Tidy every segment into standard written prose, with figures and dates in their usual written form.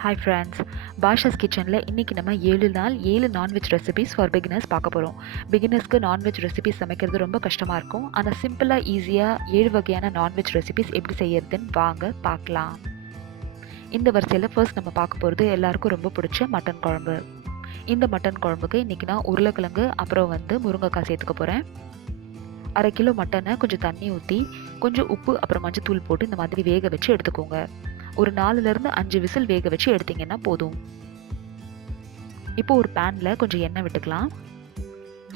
Hi friends, Basha's கிச்சனில் இன்றைக்கி நம்ம 7 நாள் 7 நான்வெஜ் ரெசிபீஸ் ஃபார் பிகினர்ஸ் பார்க்க போகிறோம். பிகினர்ஸ்க்கு நான்வெஜ் ரெசிபீஸ் சமைக்கிறது ரொம்ப கஷ்டமாக இருக்கும். ஆனால் சிம்பிளாக ஈஸியாக 7 வகையான நான்வெஜ் ரெசிபீஸ் எப்படி செய்யறதுன்னு வாங்க பார்க்கலாம். இந்த வரிசையில் ஃபர்ஸ்ட் நம்ம பார்க்க போகிறது எல்லாருக்கும் ரொம்ப பிடிச்ச மட்டன் குழம்பு. இந்த மட்டன் குழம்புக்கு இன்றைக்கி நான் உருளைக்கிழங்கு அப்புறம் முருங்கைக்காய் சேர்த்துக்க போகிறேன். 1/2 கிலோ மட்டனை கொஞ்சம் தண்ணி ஊற்றி கொஞ்சம் உப்பு அப்புறம் மஞ்சள் தூள் போட்டு இந்த மாதிரி வேக வச்சு எடுத்துக்கோங்க. ஒரு 4லேருந்து 5 விசில் வேக வச்சு எடுத்தீங்கன்னா போதும். இப்போ ஒரு பேனில் கொஞ்சம் எண்ணெய் விட்டுக்கலாம்.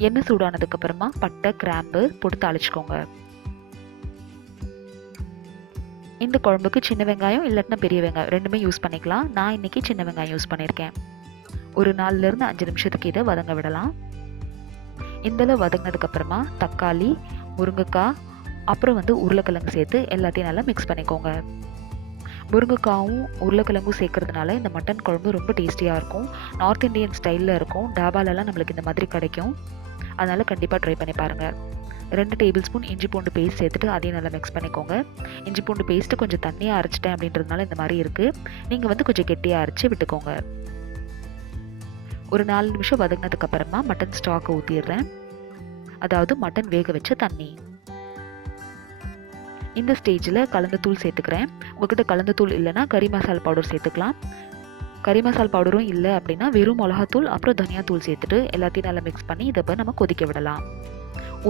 எண்ணெய் சூடானதுக்கப்புறமா பட்டை கிராம்பு போட்டு தாளிச்சுக்கோங்க. இந்த குழம்புக்கு சின்ன வெங்காயம் இல்லாட்டினா பெரிய வெங்காயம் ரெண்டுமே யூஸ் பண்ணிக்கலாம். நான் இன்னைக்கு சின்ன வெங்காயம் யூஸ் பண்ணியிருக்கேன். ஒரு 4லேருந்து 5 நிமிஷத்துக்கு இதை வதங்க விடலாம். இந்தளவு வதங்கினதுக்கப்புறமா தக்காளி, முருங்கைக்காய் அப்புறம் உருளைக்கிழங்கு சேர்த்து எல்லாத்தையும் நல்லா மிக்ஸ் பண்ணிக்கோங்க. முருங்கைக்காவும் உருளைக்கிழங்கும் சேர்க்கறதுனால இந்த மட்டன் குழம்பு ரொம்ப டேஸ்டியாக இருக்கும். நார்த் இந்தியன் ஸ்டைலில் இருக்கும். டாபாலெல்லாம் நம்மளுக்கு இந்த மாதிரி கிடைக்கும். அதனால் கண்டிப்பாக ட்ரை பண்ணி பாருங்கள். 2 டேபிள் ஸ்பூன் இஞ்சி பூண்டு பேஸ்ட் சேர்த்துட்டு அதையும் நல்லா மிக்ஸ் பண்ணிக்கோங்க. இஞ்சி பூண்டு பேஸ்ட்டு கொஞ்சம் தண்ணியாக அரைச்சிட்டேன் அப்படின்றதுனால இந்த மாதிரி இருக்குது. நீங்கள் கொஞ்சம் கெட்டியாக அரைச்சி விட்டுக்கோங்க. ஒரு 4 நிமிஷம் வதங்கினதுக்கப்புறமா மட்டன் ஸ்டாக்கை ஊற்றிடுறேன். அதாவது மட்டன் வேக வச்ச தண்ணி. இந்த ஸ்டேஜில் கலந்த தூள் சேர்த்துக்கிறேன். உங்கள்கிட்ட கலந்த தூள் இல்லைன்னா கறி மசாலா பவுடர் சேர்த்துக்கலாம். கறி மசாலா பவுடரும் இல்லை அப்படின்னா வெறும் மிளகாத்தூள் அப்புறம் தனியா தூள் சேர்த்துட்டு எல்லாத்தையும் நல்லா மிக்ஸ் பண்ணி இதை நம்ம கொதிக்க விடலாம்.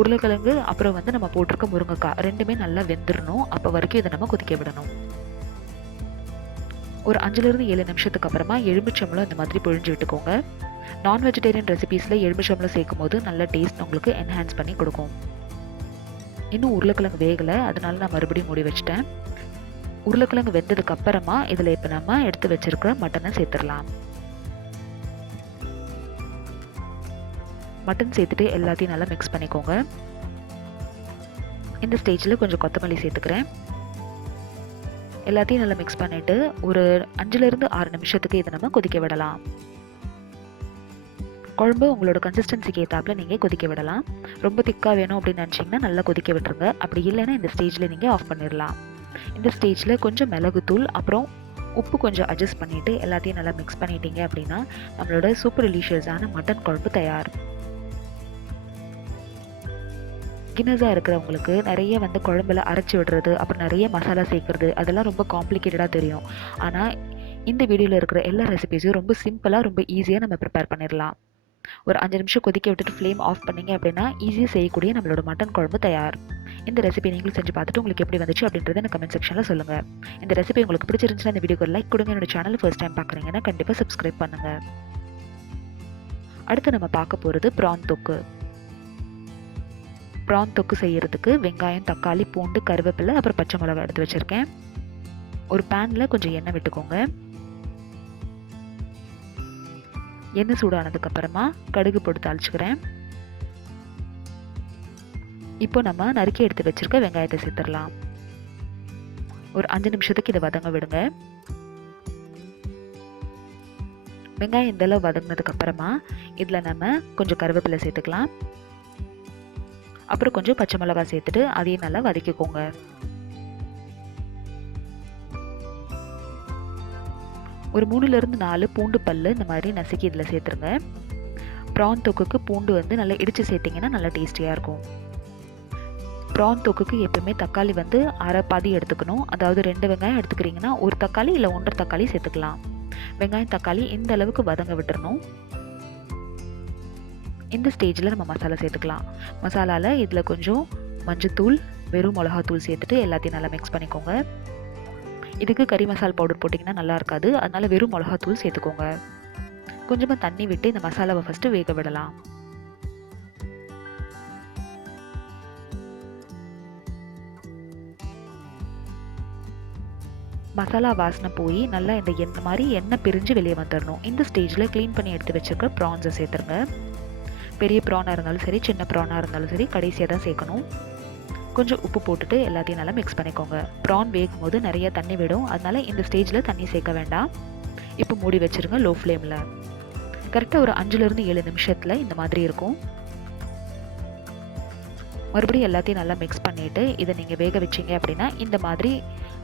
உருளைக்கிழங்கு அப்புறம் நம்ம போட்டிருக்க முருங்கைக்காய் ரெண்டுமே நல்லா வெந்துடணும். அப்போ வரைக்கும் இதை நம்ம கொதிக்க விடணும். ஒரு 5லேருந்து 7 நிமிஷத்துக்கு அப்புறமா எலுமிச்சம்பழம் இந்த மாதிரி பிழிஞ்சு விட்டுக்கோங்க. நான் வெஜிடேரியன் ரெசிபீஸில் எலுமிச்சம்பழம் சேர்க்கும் போது நல்ல டேஸ்ட் உங்களுக்கு என்ஹான்ஸ் பண்ணி கொடுக்கும். இன்னும் உருளைக்கிழங்கு வேகலை, அதனால நான் மறுபடியும் மூடி வச்சிட்டேன். உருளைக்கிழங்கு வெந்ததுக்கு அப்புறமா இதில் இப்போ நம்ம எடுத்து வச்சிருக்கிற மட்டனை சேர்த்துடலாம். மட்டன் சேர்த்துட்டு எல்லாத்தையும் நல்லா மிக்ஸ் பண்ணிக்கோங்க. இந்த ஸ்டேஜில் கொஞ்சம் கொத்தமல்லி சேர்த்துக்கிறேன். எல்லாத்தையும் நல்லா மிக்ஸ் பண்ணிட்டு ஒரு 5லேருந்து 6 நிமிஷத்துக்கு இதை நம்ம கொதிக்க விடலாம். குழம்பு உங்களோட கன்சிஸ்டன்சிக்கு ஏற்றாப்புல நீங்கள் கொதிக்க விடலாம். ரொம்ப திக்காக வேணும் அப்படின்னு நினச்சிங்கன்னா நல்லா கொதிக்க விட்டுருங்க. அப்படி இல்லைன்னா இந்த ஸ்டேஜில் நீங்கள் ஆஃப் பண்ணிடலாம். இந்த ஸ்டேஜில் கொஞ்சம் மிளகுத்தூள் அப்புறம் உப்பு கொஞ்சம் அட்ஜஸ்ட் பண்ணிவிட்டு எல்லாத்தையும் நல்லா மிக்ஸ் பண்ணிட்டீங்க அப்படின்னா நம்மளோட சூப்பர் டெலிஷியஸான மட்டன் குழம்பு தயார். பிகினர்ஸாக இருக்கிறவங்களுக்கு நிறைய குழம்புல அரைச்சி விடுறது அப்புறம் நிறைய மசாலா சேர்க்குறது அதெல்லாம் ரொம்ப காம்ப்ளிகேட்டடாக தெரியும். ஆனால் இந்த வீடியோவில் இருக்கிற எல்லா ரெசிபீஸையும் ரொம்ப சிம்பிளாக ரொம்ப ஈஸியாக நம்ம ப்ரிப்பேர் பண்ணிடலாம். ஒரு 5 நிமிஷம் கொதிக்க விட்டுட்டு ஃப்ளேம் ஆஃப் பண்ணிங்க அப்படின்னா ஈஸியாக செய்யக்கூடிய நம்மளோட மட்டன் குழம்பு தயார். இந்த ரெசிபி நீங்களும் செஞ்சு பார்த்துட்டு உங்களுக்கு எப்படி வந்துச்சு அப்படின்றத எனக்கு கமெண்ட் செக்ஷனில் சொல்லுங்கள். இந்த ரெசிபி உங்களுக்கு பிடிச்சிருந்துச்சுன்னா இந்த வீடியோக்கு லைக் கொடுங்க. என்னோட சேனல் ஃபர்ஸ்ட் டைம் பார்க்குறீங்கன்னா கண்டிப்பாக சப்ஸ்கிரைப் பண்ணுங்கள். அடுத்து நம்ம பார்க்க போகிறது ப்ரான் தொக்கு. ப்ரான் தொக்கு செய்யறதுக்கு வெங்காயம், தக்காளி, பூண்டு, கருவேப்பிலை அப்புறம் பச்சை மிளகாய் எடுத்து வச்சுருக்கேன். ஒரு பேனில் கொஞ்சம் எண்ணெய் விட்டுக்கோங்க. எண்ணெய் சூடானதுக்கு அப்புறமா கடுகு போட்டு தாளிச்சுக்கிறேன். இப்போ நம்ம நறுக்கி எடுத்து வச்சிருக்க வெங்காயத்தை சேர்த்துடலாம். ஒரு 5 நிமிஷத்துக்கு இதை வதங்க விடுங்க. வெங்காயம் இந்தளவு வதங்கினதுக்கு அப்புறமா இதில் நம்ம கொஞ்சம் கருவேப்பிலை சேர்த்துக்கலாம். அப்புறம் கொஞ்சம் பச்சை மிளகாய் சேர்த்துட்டு அதையும் நல்லா வதக்கிக்கோங்க. ஒரு 3லேருந்து 4 பூண்டு பல் இந்த மாதிரி நசுக்கி இதில் சேர்த்துருங்க. ப்ரான் தொக்குக்கு பூண்டு நல்லா இடித்து சேர்த்திங்கன்னா நல்லா டேஸ்டியாக இருக்கும். ப்ரான் தொக்குக்கு எப்பவுமே தக்காளி அரை பாதி எடுத்துக்கணும். அதாவது 2 வெங்காயம் எடுத்துக்கிறீங்கன்னா ஒரு தக்காளி இல்லை 1.5 தக்காளி சேர்த்துக்கலாம். வெங்காயம் தக்காளி இந்த அளவுக்கு வதங்க விட்டுறணும். இந்த ஸ்டேஜில் நம்ம மசாலா சேர்த்துக்கலாம். மசாலாவில் இதில் கொஞ்சம் மஞ்சத்தூள், வெறும் மிளகாத்தூள் சேர்த்துட்டு எல்லாத்தையும் நல்லா மிக்ஸ் பண்ணிக்கோங்க. இதுக்கு கறி மசாலா பவுடர் போட்டிங்கன்னா நல்லா இருக்காது. அதனால வெறும் மிளகாத்தூள் சேர்த்துக்கோங்க. கொஞ்சமாக தண்ணி விட்டு இந்த மசாலாவை ஃபஸ்ட்டு வேக விடலாம். மசாலா வாசனை போய் நல்லா இந்த எண்ணெய் மாதிரி எண்ணெய் பிரிஞ்சு வெளியே வந்துடணும். இந்த ஸ்டேஜில் க்ளீன் பண்ணி எடுத்து வச்சுருக்க ப்ரான்ஸை சேர்த்துருங்க. பெரிய ப்ரானாக இருந்தாலும் சரி, சின்ன ப்ரானாக இருந்தாலும் சரி, கடைசியாக தான் சேர்க்கணும். கொஞ்சம் உப்பு போட்டுட்டு எல்லாத்தையும் நல்லா மிக்ஸ் பண்ணிக்கோங்க. ப்ரான் வேகும் போது நிறைய தண்ணி விடும். அதனால இந்த ஸ்டேஜில் தண்ணி சேர்க்க வேண்டாம். இப்போ மூடி வச்சுருங்க லோ ஃப்ளேமில். கரெக்டாக ஒரு 5லேருந்து 7 நிமிஷத்தில் இந்த மாதிரி இருக்கும். மறுபடியும் எல்லாத்தையும் நல்லா மிக்ஸ் பண்ணிவிட்டு இதை நீங்கள் வேக வச்சிங்க அப்படின்னா இந்த மாதிரி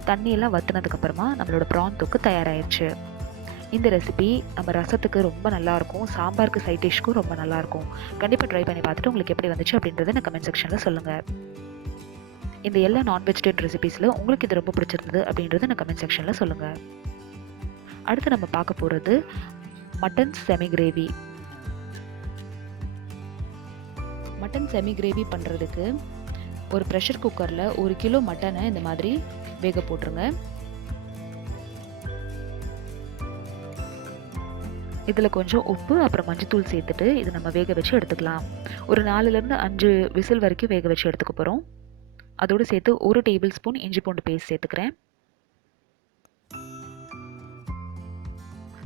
தண்ணியெல்லாம் வற்றினதுக்கப்புறமா நம்மளோட ப்ரான் தொக்கு தயாராகிடுச்சு. இந்த ரெசிபி நம்ம ரசத்துக்கு ரொம்ப நல்லாயிருக்கும், சாம்பாருக்கு சைட் டிஷ்க்கும் ரொம்ப நல்லாயிருக்கும். கண்டிப்பாக ட்ரை பண்ணி பார்த்துட்டு உங்களுக்கு எப்படி வந்துச்சு அப்படின்றத நான் கமெண்ட் செக்ஷனில் சொல்லுங்கள். இந்த எல்லா நான்வெஜிடேரியன் ரெசிபீஸில் உங்களுக்கு இது ரொம்ப பிடிச்சிருந்தது அப்படின்றத நான் கமெண்ட் செக்ஷனில் சொல்லுங்கள். அடுத்து நம்ம பார்க்க போகிறது mutton semi gravy. Mutton semi gravy பண்ணுறதுக்கு ஒரு ப்ரெஷர் குக்கரில் 1 கிலோ மட்டனை இந்த மாதிரி வேக போட்டுருங்க. இதில் கொஞ்சம் உப்பு அப்புறம் மஞ்சத்தூள் சேர்த்துட்டு இதை நம்ம வேக வச்சு எடுத்துக்கலாம். ஒரு 4லேருந்து 5 விசில் வரைக்கும் வேக வச்சு எடுத்துக்க போகிறோம். அதோடு சேர்த்து 1 டேபிள் ஸ்பூன் இஞ்சி பூண்டு பேஸ்ட் சேர்த்துக்கிறேன்.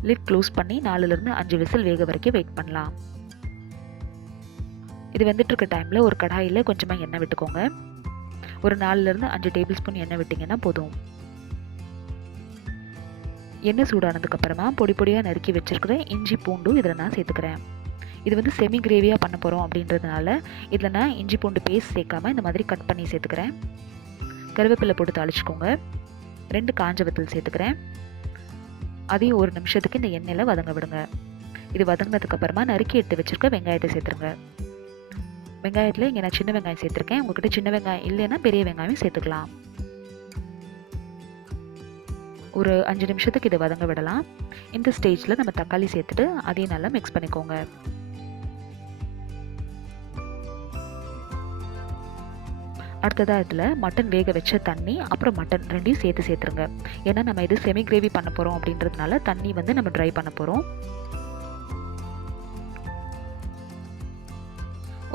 லிட் க்ளோஸ் பண்ணி 4லேருந்து 5 விசில் வேக வரைக்கும் வெயிட் பண்ணலாம். இது வந்துட்டு இருக்க டைமில் ஒரு கடாயில் கொஞ்சமாக எண்ணெய் விட்டுக்கோங்க. ஒரு 4லேருந்து 5 டேபிள் ஸ்பூன் எண்ணெய் விட்டிங்கன்னா போதும். எண்ணெய் சூடானதுக்கப்புறமா பொடி பொடியாக நறுக்கி வச்சுருக்கிற இஞ்சி பூண்டும் இதில் நான் சேர்த்துக்கிறேன். இது வந்து செமி கிரேவியாக பண்ண போகிறோம் அப்படின்றதுனால இதில் நான் இஞ்சி பூண்டு பேஸ்ட் சேர்க்காமல் இந்த மாதிரி கட் பண்ணி சேர்த்துக்கிறேன். கருவேப்பிலை போட்டு தாளிச்சுக்கோங்க. 2 காஞ்ச வத்தல் சேர்த்துக்கிறேன். அதையும் 1 நிமிஷத்துக்கு இந்த எண்ணெயில் வதங்க விடுங்க. இது வதங்கினதுக்கப்புறமா நறுக்கி எடுத்து வச்சுருக்க வெங்காயத்தை சேர்த்துருங்க. வெங்காயத்தில் இங்கே நான் சின்ன வெங்காயம் சேர்த்துருக்கேன். உங்கள்கிட்ட சின்ன வெங்காயம் இல்லைன்னா பெரிய வெங்காயம் சேர்த்துக்கலாம். ஒரு 5 நிமிஷத்துக்கு இதை வதங்க விடலாம். இந்த ஸ்டேஜில் நம்ம தக்காளி சேர்த்துட்டு அதையும் நல்லா மிக்ஸ் பண்ணிக்கோங்க. அடுத்ததாக இதில் மட்டன் வேக வச்ச தண்ணி அப்புறம் மட்டன் 2யும் சேர்த்துருங்க. ஏன்னா நம்ம இது செமி கிரேவி பண்ண போகிறோம் அப்படின்றதுனால தண்ணி வந்து நம்ம ட்ரை பண்ண போகிறோம்.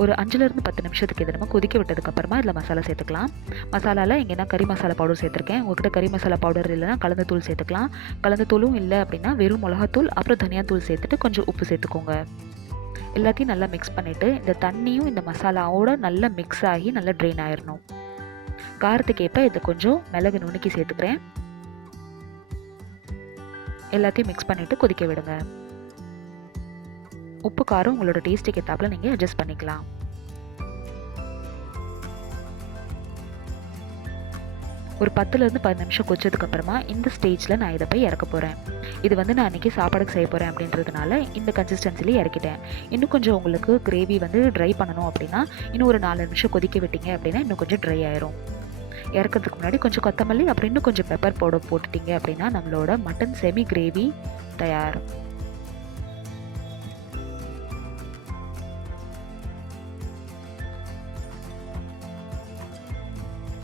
ஒரு 5லேருந்து 10 நிமிஷத்துக்கு இதை நம்ம கொதிக்க விட்டதுக்கப்புறமா இதில் மசாலா சேர்த்துக்கலாம். மசாலாவில் இங்கே நான் கறி மசாலா பவுடர் சேர்த்துருக்கேன். உங்கள்கிட்ட கறி மசாலா பவுடர் இல்லைனா கலந்த தூள் சேர்த்துக்கலாம். கலந்த தூளும் இல்லை அப்படின்னா வெறும் மிளகாத்தூள் அப்புறம் தனியாத்தூள் சேர்த்துட்டு கொஞ்சம் உப்பு சேர்த்துக்கோங்க. எல்லாத்தையும் நல்லா மிக்ஸ் பண்ணிவிட்டு இந்த தண்ணியும் இந்த மசாலாவோட நல்லா மிக்ஸ் ஆகி நல்லா ட்ரெயின் ஆயிடணும். காரத்துக்கு ஏற்ப இதை கொஞ்சம் மிளகு நுணுக்கி சேர்த்துக்கிறேன். எல்லாத்தையும் மிக்ஸ் பண்ணிவிட்டு கொதிக்க விடுங்க. உப்பு காரம் உங்களோட டேஸ்ட்டுக்கு ஏற்றாப்புல நீங்கள் அட்ஜஸ்ட் பண்ணிக்கலாம். ஒரு 10லேருந்து 15 நிமிஷம் கொச்சதுக்கப்புறமா இந்த ஸ்டேஜில் நான் இதை போய் இறக்க போகிறேன். இது வந்து நான் இன்றைக்கி சாப்பாடுக்கு செய்ய போகிறேன் அப்படின்றதுனால இந்த கன்சிஸ்டன்சிலே இறக்கிட்டேன். இன்னும் கொஞ்சம் உங்களுக்கு கிரேவி வந்து ட்ரை பண்ணணும் அப்படின்னா இன்னும் ஒரு 4 நிமிஷம் கொதிக்க விட்டீங்க அப்படின்னா இன்னும் கொஞ்சம் ட்ரை ஆயிரும். இறக்கிறதுக்கு முன்னாடி கொஞ்சம் கொத்தமல்லி அப்புறம் இன்னும் கொஞ்சம் பெப்பர் பவுடர் போட்டுட்டீங்க அப்படின்னா நம்மளோட மட்டன் செமி கிரேவி தயார்.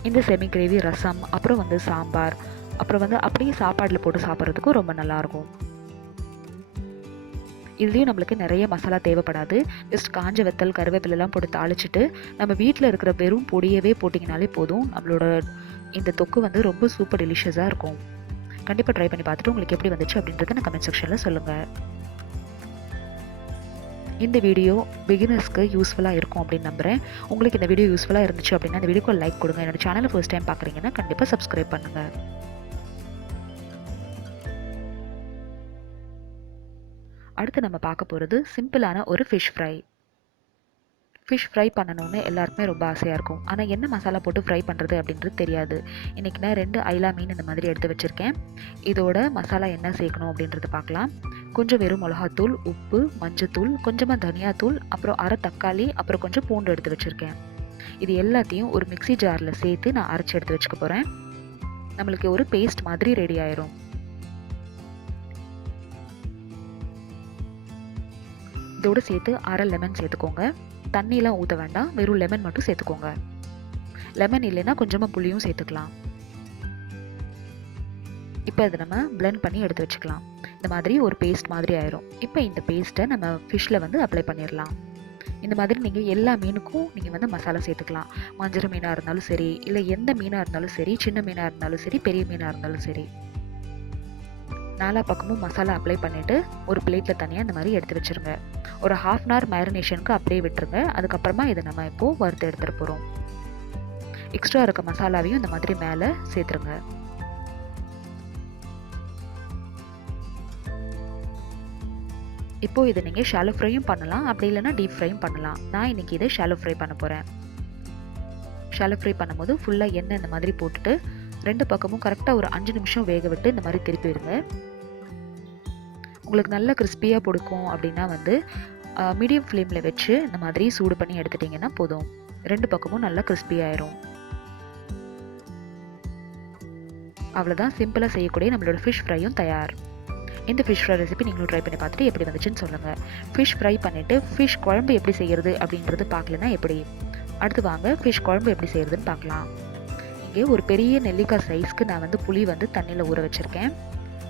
இந்த செமி கிரேவி ரசம் அப்புறம் வந்து சாம்பார் அப்புறம் வந்து அப்படியே சாப்பாடில் போட்டு சாப்பிட்றதுக்கும் ரொம்ப நல்லாயிருக்கும். இதுலேயும் நம்மளுக்கு நிறைய மசாலா தேவைப்படாது. ஜஸ்ட் காஞ்ச வத்தல் கருவேப்பிலெல்லாம் போட்டு தாளிச்சிட்டு நம்ம வீட்டில் இருக்கிற வெறும் பொடியவே போட்டிங்கனாலே போதும். நம்மளோட இந்த தொக்கு வந்து ரொம்ப சூப்பர் டெலிஷியஸாக இருக்கும். கண்டிப்பாக ட்ரை பண்ணி பார்த்துட்டு உங்களுக்கு எப்படி வந்துச்சு அப்படின்றத நான் கமெண்ட் செக்ஷனில் சொல்லுங்கள். இந்த வீடியோ பிகினர்ஸ்க்கு யூஸ்ஃபுல்லாக இருக்கும் அப்படின்னு நம்புகிறேன். உங்களுக்கு இந்த வீடியோ யூஸ்ஃபுல்லாக இருந்துச்சு அப்படின்னா இந்த வீடியோக்கு லைக் கொடுங்க. என்னோட சேனலை ஃபர்ஸ்ட் டைம் பார்க்குறீங்கன்னா கண்டிப்பாக சப்ஸ்கிரைப் பண்ணுங்கள். அடுத்து நம்ம பார்க்க போகிறது சிம்பிளான ஒரு ஃபிஷ் ஃப்ரை. ஃபிஷ் ஃப்ரை பண்ணணும்னு எல்லாருக்குமே ரொம்ப ஆசையாக இருக்கும். ஆனால் என்ன மசாலா போட்டு ஃப்ரை பண்ணுறது அப்படின்றது தெரியாது. இன்றைக்கி நான் 2 ஐலா மீன் இந்த மாதிரி எடுத்து வச்சுருக்கேன். இதோட மசாலா என்ன சேர்க்கணும் அப்படின்றத பார்க்கலாம். கொஞ்சம் வெறும் மிளகாத்தூள், உப்பு, மஞ்சத்தூள், கொஞ்சமாக தனியாத்தூள், அப்புறம் அரை தக்காளி, அப்புறம் கொஞ்சம் பூண்டு எடுத்து வச்சுருக்கேன். இது எல்லாத்தையும் ஒரு மிக்ஸி ஜாரில் சேர்த்து நான் அரைச்சி எடுத்து வச்சுக்க போகிறேன். நம்மளுக்கு ஒரு பேஸ்ட் மாதிரி ரெடி ஆயிரும். இதோடு சேர்த்து அரை லெமன் சேர்த்துக்கோங்க. தண்ணியெலாம் ஊற்ற வேண்டாம், வெறும் லெமன் மட்டும் சேர்த்துக்கோங்க. லெமன் இல்லைன்னா கொஞ்சமாக புளியும் சேர்த்துக்கலாம். இப்போ இதை நம்ம பிளெண்ட் பண்ணி எடுத்து வச்சுக்கலாம். இந்த மாதிரி ஒரு பேஸ்ட் மாதிரி ஆயிரும். இப்போ இந்த பேஸ்ட்டை நம்ம ஃபிஷ்ஷில் வந்து அப்ளை பண்ணிடலாம். இந்த மாதிரி நீங்கள் எல்லா மீனுக்கும் நீங்கள் வந்து மசாலா சேர்த்துக்கலாம். வஞ்சர மீனாக இருந்தாலும் சரி, இல்லை எந்த மீனாக இருந்தாலும் சரி, சின்ன மீனாக இருந்தாலும் சரி, பெரிய மீனாக இருந்தாலும் சரி. 4 பக்கமும் மசாலா அப்ளை பண்ணிவிட்டு ஒரு பிளேட்டில் தனியாக இந்த மாதிரி எடுத்து வச்சுருங்க. ஒரு 1/2 hour மேரினேஷனுக்கு அப்படியே விட்டுருங்க. அதுக்கப்புறமா இதை நம்ம இப்போது வறுத்து எடுத்துகிட்டு போகிறோம். எக்ஸ்ட்ரா இருக்க மசாலாவையும் இந்த மாதிரி மேலே சேர்த்துருங்க. இப்போது இதை நீங்கள் ஷாலோ ஃப்ரையும் பண்ணலாம், அப்படி இல்லைனா டீப் ஃப்ரையும் பண்ணலாம். நான் இன்றைக்கி இதை ஷாலோ ஃப்ரை பண்ண போகிறேன். ஷாலோ ஃப்ரை பண்ணும்போது ஃபுல்லாக எண்ணெய் இந்த மாதிரி போட்டுட்டு 2 பக்கமும் கரெக்டாக ஒரு 5 நிமிஷம் வேக விட்டு இந்த மாதிரி திருப்பி விடுங்க. உங்களுக்கு நல்ல கிறிஸ்பியாக பிடிக்கும் அப்படின்னா வந்து மீடியம் ஃப்ளேமில் வச்சு இந்த மாதிரி சூடு பண்ணி எடுத்துட்டிங்கன்னா போதும். 2 பக்கமும் நல்லா கிறிஸ்பி ஆயிரும். அவ்வளோதான், சிம்பிளாக செய்யக்கூடிய நம்மளோட ஃபிஷ் ஃப்ரையும் தயார். இந்த ஃபிஷ் ஃப்ரை ரெசிபி நீங்களும் ட்ரை பண்ணி பார்த்துட்டு எப்படி வந்துச்சுன்னு சொல்லுங்கள். ஃபிஷ் ஃப்ரை பண்ணிவிட்டு ஃபிஷ் குழம்பு எப்படி செய்கிறது அப்படின்றது பார்க்கலன்னா எப்படி? அடுத்து வாங்க ஃபிஷ் குழம்பு எப்படி செய்கிறதுன்னு பார்க்கலாம். இங்கே ஒரு பெரிய நெல்லிக்காய் சைஸ்க்கு நான் வந்து புளி வந்து தண்ணியில் ஊற வச்சுருக்கேன்.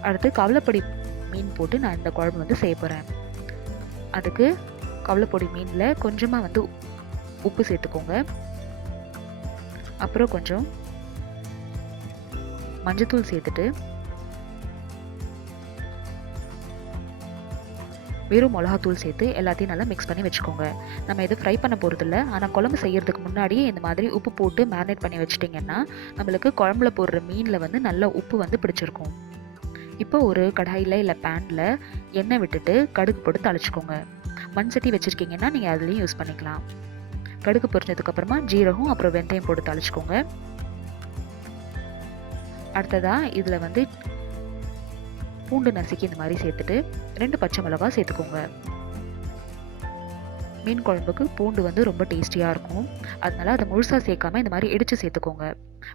அடுத்து கவலைப்பொடி மீன் போட்டு நான் இந்த குழம்பு வந்து செய்ய போகிறேன். அதுக்கு கவலைப்பொடி மீனில் கொஞ்சமாக வந்து உப்பு சேர்த்துக்கோங்க. அப்புறம் கொஞ்சம் மஞ்சத்தூள் சேர்த்துட்டு வெறும் மிளகாத்தூள் சேர்த்து எல்லாத்தையும் நல்லா மிக்ஸ் பண்ணி வச்சுக்கோங்க. நம்ம எதுவும் ஃப்ரை பண்ண போகிறதில்ல, ஆனால் குழம்பு செய்கிறதுக்கு முன்னாடியே இந்த மாதிரி உப்பு போட்டு மேரினேட் பண்ணி வச்சிட்டிங்கன்னா நம்மளுக்கு குழம்புல போடுற மீனில் வந்து நல்ல உப்பு வந்து பிடிச்சிருக்கும். இப்போ ஒரு கடாயில் இல்லை பேனில் எண்ணெய் விட்டுட்டு கடுகு போட்டு தாளிச்சுக்கோங்க. மண் சட்டி வச்சுருக்கீங்கன்னா நீங்கள் அதுலேயும் யூஸ் பண்ணிக்கலாம். கடுகு பொரிஞ்சதுக்கப்புறமா ஜீரகம் அப்புறம் வெந்தயம் போட்டு தாளிச்சுக்கோங்க. அடுத்ததாக இதில் வந்து பூண்டு நசுக்கி இந்த மாதிரி சேர்த்துட்டு 2 பச்சை மிளகாய் சேர்த்துக்கோங்க. மீன் குழம்புக்கு பூண்டு வந்து ரொம்ப டேஸ்டியாக இருக்கும், அதனால அதை முழுசாக சேர்க்காம இந்த மாதிரி இடித்து சேர்த்துக்கோங்க.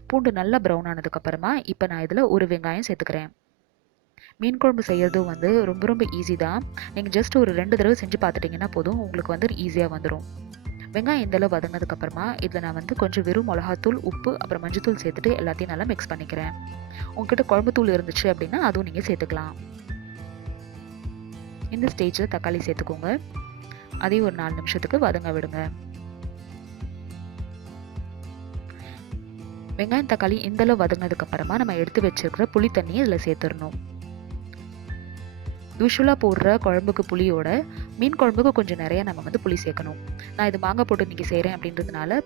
பூண்டு நல்லா ப்ரௌன் ஆனதுக்கப்புறமா இப்போ நான் இதில் ஒரு வெங்காயம் சேர்த்துக்கிறேன். மீன் குழம்பு செய்கிறதும் வந்து ரொம்ப ரொம்ப ஈஸி தான். நீங்கள் ஜஸ்ட் ஒரு 2 தடவை செஞ்சு பார்த்துட்டிங்கன்னா போதும், உங்களுக்கு வந்து ஈஸியாக வந்துடும். வெங்காயம் இந்தளவு வதங்கினதுக்கப்புறமா இதில் நான் வந்து கொஞ்சம் வெறும் மிளகாத்தூள், உப்பு அப்புறம் மஞ்சத்தூள் சேர்த்துட்டு எல்லாத்தையும் நல்லா மிக்ஸ் பண்ணிக்கிறேன். உங்ககிட்ட குழம்பு தூள் இருந்துச்சு அப்படின்னா அதுவும் நீங்கள் சேர்த்துக்கலாம். இந்த ஸ்டேஜில் தக்காளி சேர்த்துக்கோங்க. அதையும் ஒரு 4 நிமிஷத்துக்கு வதங்க விடுங்க. வெங்காயம் தக்காளி இந்தளவு வதங்கினதுக்கப்புறமா நம்ம எடுத்து வச்சிருக்கிற புளி தண்ணியை இதில் சேர்த்துடணும். யூஸ்வலாக போடுற குழம்புக்கு புளியோட மீன் குழம்புக்கு கொஞ்சம் நிறையா நம்ம வந்து புளி சேர்க்கணும். நான் இது மாங்காய் போட்டு இன்றைக்கி செய்கிறேன் அப்படின்றதுனால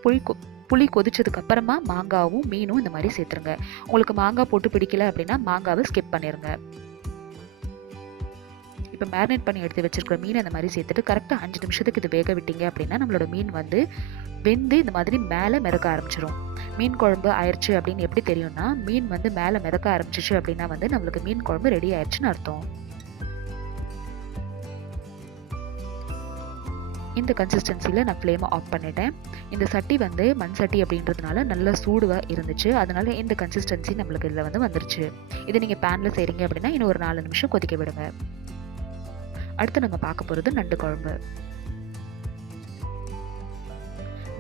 புளி கொதிச்சதுக்கு அப்புறமா மாங்காவும் மீனும் இந்த மாதிரி சேர்த்துருங்க. உங்களுக்கு மாங்காய் போட்டு பிடிக்கல அப்படின்னா மாங்காவை ஸ்கிப் பண்ணிடுங்க. இப்போ மேரினேட் பண்ணி எடுத்து வச்சிருக்கிற மீனை இந்த மாதிரி சேர்த்துட்டு கரெக்டாக 5 நிமிஷத்துக்கு இது வேக விட்டீங்க அப்படின்னா நம்மளோட மீன் வந்து வெந்து இந்த மாதிரி மேலே மிதக்க ஆரம்பிச்சிடும். மீன் குழம்பு ஆயிடுச்சு அப்படின்னு எப்படி தெரியும்னா, மீன் வந்து மேலே மிதக்க ஆரம்பிச்சிச்சு அப்படின்னா வந்து நம்மளுக்கு மீன் குழம்பு ரெடி ஆயிடுச்சுன்னு அர்த்தம். இந்த கன்சிஸ்டன்சியில் நான் ஃப்ளேமை ஆஃப் பண்ணிட்டேன். இந்த சட்டி வந்து மண் சட்டி அப்படின்றதுனால நல்லா சூடுவாக இருந்துச்சு, அதனால இந்த கன்சிஸ்டன்சி நம்மளுக்கு இதில் வந்து வந்துருச்சு. இதை நீங்கள் பேனில் செய்கிறீங்க அப்படின்னா இன்னும் ஒரு 4 நிமிஷம் கொதிக்க விடுங்க. அடுத்து நம்ம பார்க்க போகிறது நண்டு குழம்பு.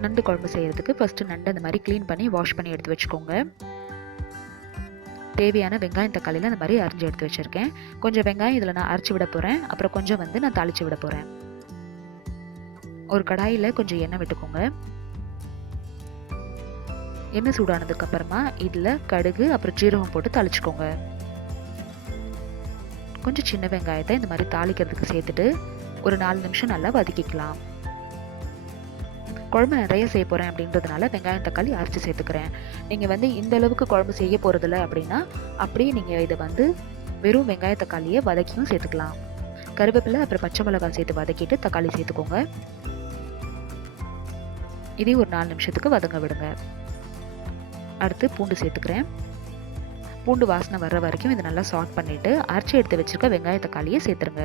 நண்டு குழம்பு செய்கிறதுக்கு ஃபஸ்ட்டு நண்டு அந்த மாதிரி க்ளீன் பண்ணி வாஷ் பண்ணி எடுத்து வச்சுக்கோங்க. தேவையான வெங்காயம் தக்காளியில் அந்த மாதிரி அரைஞ்சி எடுத்து வச்சுருக்கேன். கொஞ்சம் வெங்காயம் இதில் நான் அரைச்சி விட போகிறேன், அப்புறம் கொஞ்சம் வந்து நான் தாளித்து விட போகிறேன். ஒரு கடாயில் கொஞ்சம் எண்ணெய் விட்டுக்கோங்க. எண்ணெய் சூடானதுக்கு அப்புறமா இதில் கடுகு அப்புறம் ஜீரகம் போட்டு தாளிச்சுக்கோங்க. கொஞ்சம் சின்ன வெங்காயத்தை இந்த மாதிரி தாளிக்கிறதுக்கு சேர்த்துட்டு ஒரு 4 நிமிஷம் நல்லா வதக்கிக்கலாம். குழம்பு நிறைய செய்ய போகிறேன் அப்படின்றதுனால வெங்காயம் தக்காளி அரைச்சி சேர்த்துக்கிறேன். நீங்கள் வந்து இந்த அளவுக்கு குழம்பு செய்ய போகிறதில்ல அப்படின்னா அப்படியே நீங்கள் இதை வந்து வெறும் வெங்காய தக்காளியை வதக்கியும் சேர்த்துக்கலாம். கருவேப்பிலை அப்புறம் பச்சை மிளகாய் சேர்த்து வதக்கிட்டு தக்காளி சேர்த்துக்கோங்க. இதே ஒரு 4 நிமிஷத்துக்கு வதங்க விடுங்க. அடுத்து பூண்டு சேர்த்துக்கிறேன். பூண்டு வாசனை வர்ற வரைக்கும் இதை நல்லா சாட் பண்ணிவிட்டு அரைச்சி எடுத்து வச்சுருக்க வெங்காய தக்காளியை சேர்த்துருங்க.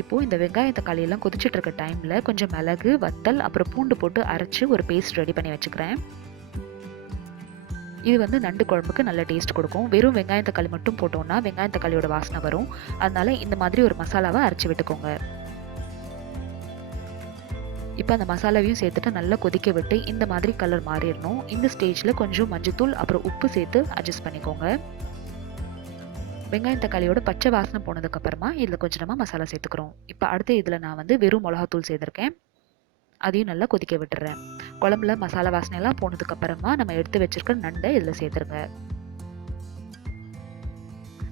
இப்போது இந்த வெங்காய தக்காளியெல்லாம் கொதிச்சுட்டு இருக்க டைமில் கொஞ்சம் மிளகு, வத்தல் அப்புறம் பூண்டு போட்டு அரைச்சி ஒரு பேஸ்ட் ரெடி பண்ணி வச்சுக்கிறேன். இது வந்து நண்டு குழம்புக்கு நல்ல டேஸ்ட் கொடுக்கும். வெறும் வெங்காய தக்காளி மட்டும் போட்டோம்னா வெங்காய தக்காளியோட வாசனை வரும், அதனால இந்த மாதிரி ஒரு மசாலாவை அரைச்சி விட்டுக்கோங்க. இப்போ அந்த மசாலாவையும் சேர்த்துட்டு நல்லா கொதிக்க விட்டு இந்த மாதிரி கலர் மாறிடணும். இந்த ஸ்டேஜில் கொஞ்சம் மஞ்சத்தூள் அப்புறம் உப்பு சேர்த்து அட்ஜஸ்ட் பண்ணிக்கோங்க. வெங்காயம் தக்காளியோட பச்சை வாசனை போனதுக்கப்புறமா இதில் கொஞ்சம் நம்ம மசாலா சேர்த்துக்கிறோம். இப்போ அடுத்து இதில் நான் வந்து வெறும் மிளகாத்தூள் சேர்த்துருக்கேன். அதையும் நல்லா கொதிக்க விட்டுறேன். குழம்புல மசாலா வாசனையெல்லாம் போனதுக்கப்புறமா நம்ம எடுத்து வச்சிருக்க நண்டை இதில் சேர்த்துருங்க.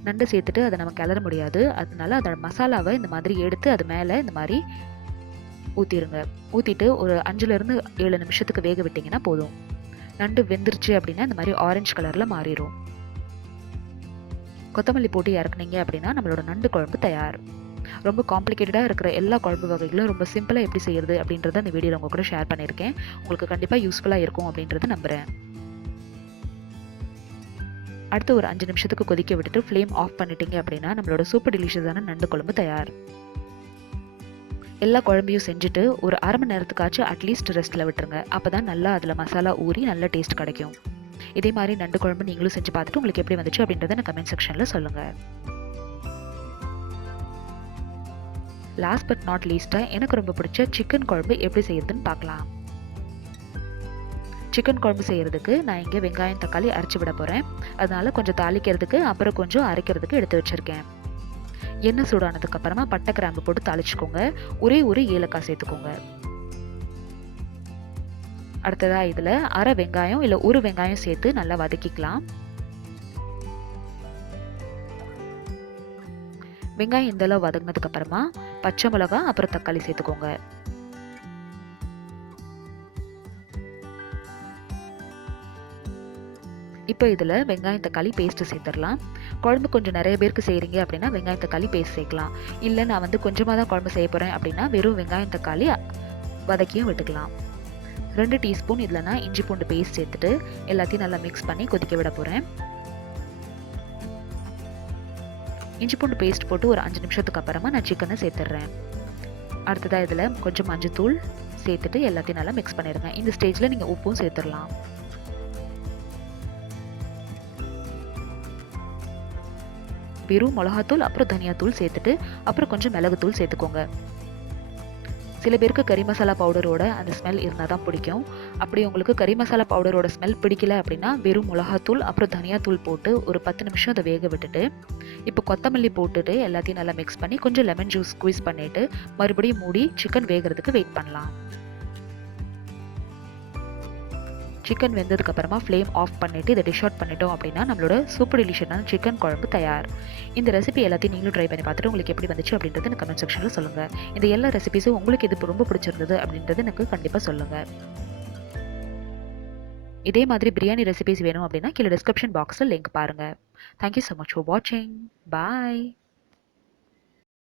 நண்டை சேர்த்துட்டு அதை நம்ம கிளற முடியாது, அதனால அதோட மசாலாவை இந்த மாதிரி எடுத்து அது மேலே இந்த மாதிரி ஊற்றிடுங்க. ஊற்றிட்டு ஒரு 5லேருந்து 7 நிமிஷத்துக்கு வேக விட்டிங்கன்னா போதும். நண்டு வெந்துருச்சு அப்படின்னா இந்த மாதிரி ஆரஞ்சு கலரில் மாறிடும். கொத்தமல்லி போட்டு இறக்குனீங்க அப்படின்னா நம்மளோட நண்டு குழம்பு தயார். ரொம்ப காம்ப்ளிகேட்டடாக இருக்கிற எல்லா குழம்பு வகைகளும் ரொம்ப சிம்பிளாக எப்படி செய்கிறது அப்படின்றத இந்த வீடியோவில் உங்கள் கூட ஷேர் பண்ணியிருக்கேன். உங்களுக்கு கண்டிப்பாக யூஸ்ஃபுல்லாக இருக்கும் அப்படின்றத நம்புகிறேன். அடுத்து ஒரு 5 நிமிஷத்துக்கு கொதிக்க விட்டுட்டு ஃப்ளேம் ஆஃப் பண்ணிட்டீங்க அப்படின்னா நம்மளோட சூப்பர் டெலிஷியஸான நண்டு குழம்பு தயார். எல்லா குழம்பையும் செஞ்சுட்டு ஒரு அரை மணி நேரத்துக்காச்சும் அட்லீஸ்ட் ரெஸ்ட்டில் விட்டுருங்க. அப்போ தான் நல்லா அதில் மசாலா ஊறி நல்ல டேஸ்ட் கிடைக்கும். இதே மாதிரி நண்டு குழம்பு நீங்களும் செஞ்சு பார்த்துட்டு உங்களுக்கு எப்படி வந்துச்சு அப்படின்றத நான் கமெண்ட் செக்ஷனில் சொல்லுங்கள். லாஸ்ட் பட் நாட் லீஸ்ட்டாக எனக்கு ரொம்ப பிடிச்ச சிக்கன் குழம்பு எப்படி செய்யறதுன்னு பார்க்கலாம். சிக்கன் குழம்பு செய்கிறதுக்கு நான் இங்கே வெங்காயம் தக்காளி அரைச்சி விட போகிறேன். அதனால் கொஞ்சம் தாளிக்கிறதுக்கு அப்புறம் கொஞ்சம் அரைக்கிறதுக்கு எடுத்து வச்சுருக்கேன். எண்ணெய் சூடானதுக்கு அப்புறமா பட்டை கிராம்பு போட்டு தாளிச்சுக்கோங்க. ஒரே ஒரு ஏலக்காய் சேர்த்துக்கோங்க. அடுத்ததாக இதில் அரை வெங்காயம் இல்லை ஒரு வெங்காயம் சேர்த்து நல்லா வதக்கிக்கலாம். வெங்காயம் இந்த அளவு வதங்கினதுக்கு அப்புறமா பச்சை மிளகாய் அப்புறம் தக்காளி சேர்த்துக்கோங்க. இப்போ இதில் வெங்காயம் தக்காளி பேஸ்ட்டு சேர்த்துடலாம். குழம்பு கொஞ்சம் நிறைய பேருக்கு செய்கிறீங்க அப்படின்னா வெங்காயம் தக்காளி பேஸ்ட் சேர்க்கலாம். இல்லை நான் வந்து கொஞ்சமாக தான் குழம்பு செய்ய போகிறேன் அப்படின்னா வெறும் வெங்காயம் தக்காளி வதக்கியும் விட்டுக்கலாம். 2 டீஸ்பூன் இதில் நான் இஞ்சி பூண்டு பேஸ்ட் சேர்த்துட்டு எல்லாத்தையும் நல்லா மிக்ஸ் பண்ணி கொதிக்க விட போகிறேன். இஞ்சி பூண்டு பேஸ்ட் போட்டு ஒரு 5 நிமிஷத்துக்கு அப்புறமா நான் சிக்கனை சேர்த்துட்றேன். அடுத்ததாக இதில் கொஞ்சம் மஞ்சத்தூள் சேர்த்துட்டு எல்லாத்தையும் நல்லா மிக்ஸ் பண்ணிடுங்க. இந்த ஸ்டேஜில் நீங்கள் உப்பும் சேர்த்துடலாம். வெறும் மிளகாத்தூள் அப்புறம் தனியாத்தூள் சேர்த்துட்டு அப்புறம் கொஞ்சம் மிளகுத்தூள் சேர்த்துக்கோங்க. சில பேருக்கு கறி மசாலா பவுடரோட அந்த ஸ்மெல் இருந்தால் தான் பிடிக்கும். அப்படி உங்களுக்கு கறி மசாலா பவுடரோட ஸ்மெல் பிடிக்கல அப்படின்னா வெறும் மிளகாத்தூள் அப்புறம் தனியாத்தூள் போட்டு ஒரு 10 நிமிஷம் அதை வேக விட்டுட்டு இப்போ கொத்தமல்லி போட்டுட்டு எல்லாத்தையும் நல்லா மிக்ஸ் பண்ணி கொஞ்சம் லெமன் ஜூஸ் ஸ்குவீஸ் பண்ணிவிட்டு மறுபடியும் மூடி சிக்கன் வேகிறதுக்கு வெயிட் பண்ணலாம். சிக்கன் வெந்ததுக்கு அப்புறமா ஃப்ளேம் ஆஃப் பண்ணிவிட்டு இதை டிஷ் அவுட் பண்ணிட்டோம் அப்படின்னா நம்மளோட சூப்பர் டெலிஷியஸான சிக்கன் குழம்பு தயார். இந்த ரெசிபி எல்லாத்தையும் நீங்களும் ட்ரை பண்ணி பார்த்துட்டு உங்களுக்கு எப்படி வந்துச்சு அப்படின்றது எனக்கு கமெண்ட் செக்ஷனில் சொல்லுங்கள். இந்த எல்லா ரெசிபிஸும் உங்களுக்கு இது ரொம்ப பிடிச்சிருந்தது அப்படின்றது எனக்கு கண்டிப்பாக சொல்லுங்கள். இதே மாதிரி பிரியாணி ரெசிபிஸ் வேணும் அப்படின்னா கீழே டிஸ்கிரிப்ஷன் பாக்ஸில் லிங்க் பாருங்கள். தேங்க்யூ ஸோ மச் ஃபார் வாட்சிங். பாய்.